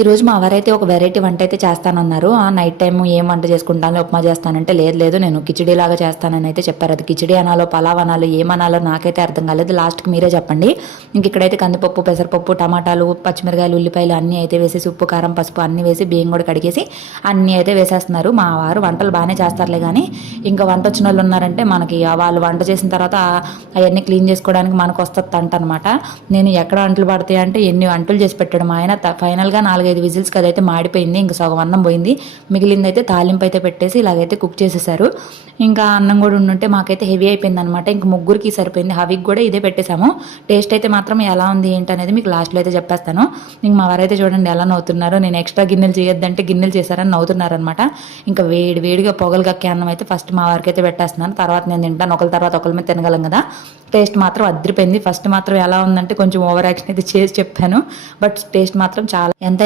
ఈరోజు మా వారైతే ఒక వెరైటీ వంట అయితే చేస్తానన్నారు. ఆ నైట్ టైం ఏం వంట చేసుకుంటాను ఉప్మా చేస్తానంటే లేదు లేదు నేను కిచిడీ లాగా చేస్తానని అయితే చెప్పారు. అది కిచిడీ అనాలో పలావ్ అనాలో ఏమనాలో నాకైతే అర్థం కాలేదు. లాస్ట్కి మీరే చెప్పండి. ఇంక ఇక్కడైతే కందిపప్పు పెసరపప్పు టమాటాలు పచ్చిమిరకాయలు ఉల్లిపాయలు అన్నీ అయితే వేసేసి ఉప్పు కారం పసుపు అన్నీ వేసి బియ్యం కూడా కడిగేసి అన్నీ అయితే వేసేస్తున్నారు. మా వారు వంటలు బాగానే చేస్తారులే కానీ ఇంకా వంట వచ్చిన వాళ్ళు ఉన్నారంటే మనకి వాళ్ళు వంట చేసిన తర్వాత అవన్నీ క్లీన్ చేసుకోవడానికి మనకు వస్తుంది అంట అనమాట నేను ఎక్కడ వంటలు పడతాయి అంటే ఎన్ని వంటలు చేసి పెట్టాడు. మా ఆయన ఫైనల్గా నాలుగు నాలుగైదు విజిల్స్కి అదైతే మాడిపోయింది ఇంకా సగం అన్నం పోయింది. మిగిలింది అయితే తాలింపు అయితే పెట్టేసి ఇలాగైతే కుక్ చేసేసారు. ఇంకా అన్నం కూడా ఉండుంటే మాకైతే హెవీ అయిపోయింది అనమాట ఇంక ముగ్గురికి సరిపోయింది. హవికి కూడా ఇదే పెట్టేశాము. టేస్ట్ అయితే మాత్రం ఎలా ఉంది ఏంటి అనేది మీకు లాస్ట్లో అయితే చెప్పేస్తాను. ఇంక మా వారైతే చూడండి ఎలా నవ్వుతున్నారో. నేను ఎక్స్ట్రా గిన్నెలు చేయొద్దంటే గిన్నెలు చేశారని నవ్వుతున్నారనమాట ఇంకా వేడి వేడిగా పొగలు కక్కే అన్నం అయితే ఫస్ట్ మా వారికి అయితే పెట్టేస్తున్నాను. తర్వాత నేను తింటాను. ఒకరి తర్వాత ఒకరి మీద తినగలం కదా. టేస్ట్ మాత్రం అదిరిపోయింది ఫస్ట్ మాత్రం ఎలా ఉందంటే కొంచెం ఓవర్ యాక్షన్ అయితే చేసి చెప్పాను. బట్ టేస్ట్ మాత్రం చాలా ఎంత